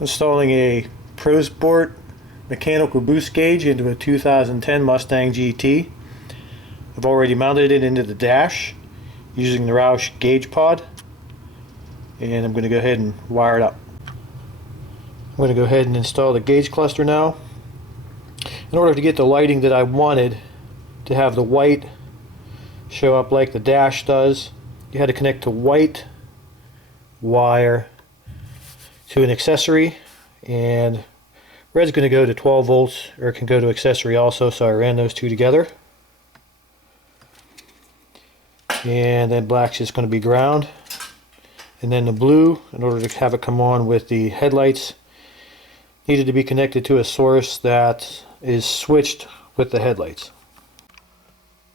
Installing a prosport mechanical boost gauge into a 2010 Mustang GT. I've already mounted it into the dash using the Roush gauge pod, and I'm going to go ahead and wire it up. I'm going to go ahead and install the gauge cluster now. In order to get the lighting that I wanted to have the white show up like the dash does, you had to connect a white wire to an accessory, and red's going to go to 12 volts, or it can go to accessory also, so I ran those two together. And then black's just going to be ground, and then the blue, in order to have it come on with the headlights, needed to be connected to a source that is switched with the headlights.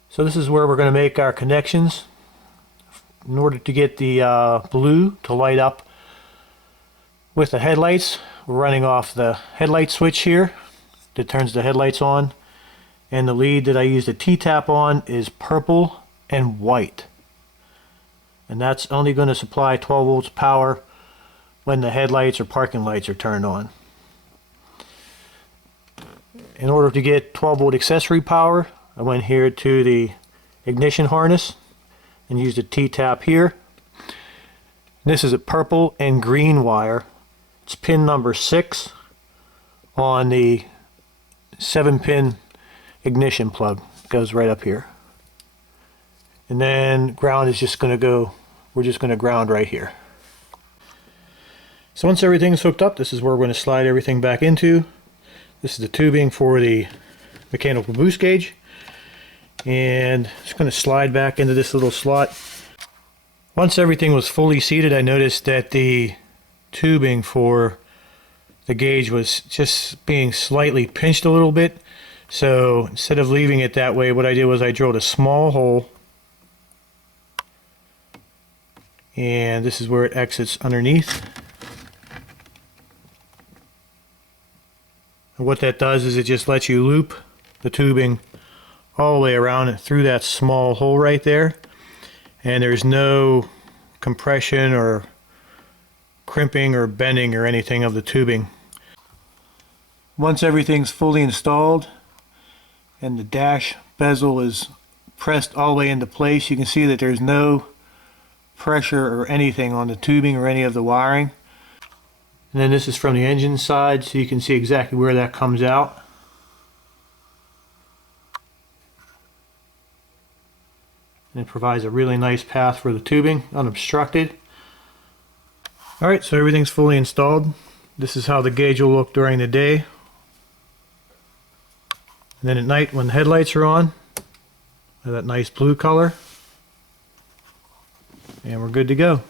So this is where we're going to make our connections in order to get the blue to light up with the headlights. We're running off the headlight switch here that turns the headlights on, and the lead that I use the T-tap on is purple and white, and that's only going to supply 12 volts power when the headlights or parking lights are turned on. In order to get 12 volt accessory power, I went here to the ignition harness and used a T-tap here. This is a purple and green wire. It's pin number 6 on the 7-pin ignition plug. It goes right up here. And then ground is just going to go, we're just going to ground right here. So once everything's hooked up, this is where we're going to slide everything back into. This is the tubing for the mechanical boost gauge, and it's going to slide back into this little slot. Once everything was fully seated, I noticed that the tubing for the gauge was just being slightly pinched a little bit. So instead of leaving it that way, what I did was I drilled a small hole, and this is where it exits underneath. And what that does is it just lets you loop the tubing all the way around and through that small hole right there, and there's no compression or crimping or bending or anything of the tubing. Once everything's fully installed and the dash bezel is pressed all the way into place, you can see that there's no pressure or anything on the tubing or any of the wiring. And then this is from the engine side, so you can see exactly where that comes out. And it provides a really nice path for the tubing, unobstructed. Alright, so everything's fully installed. This is how the gauge will look during the day. And then at night, when the headlights are on, that nice blue color. And we're good to go.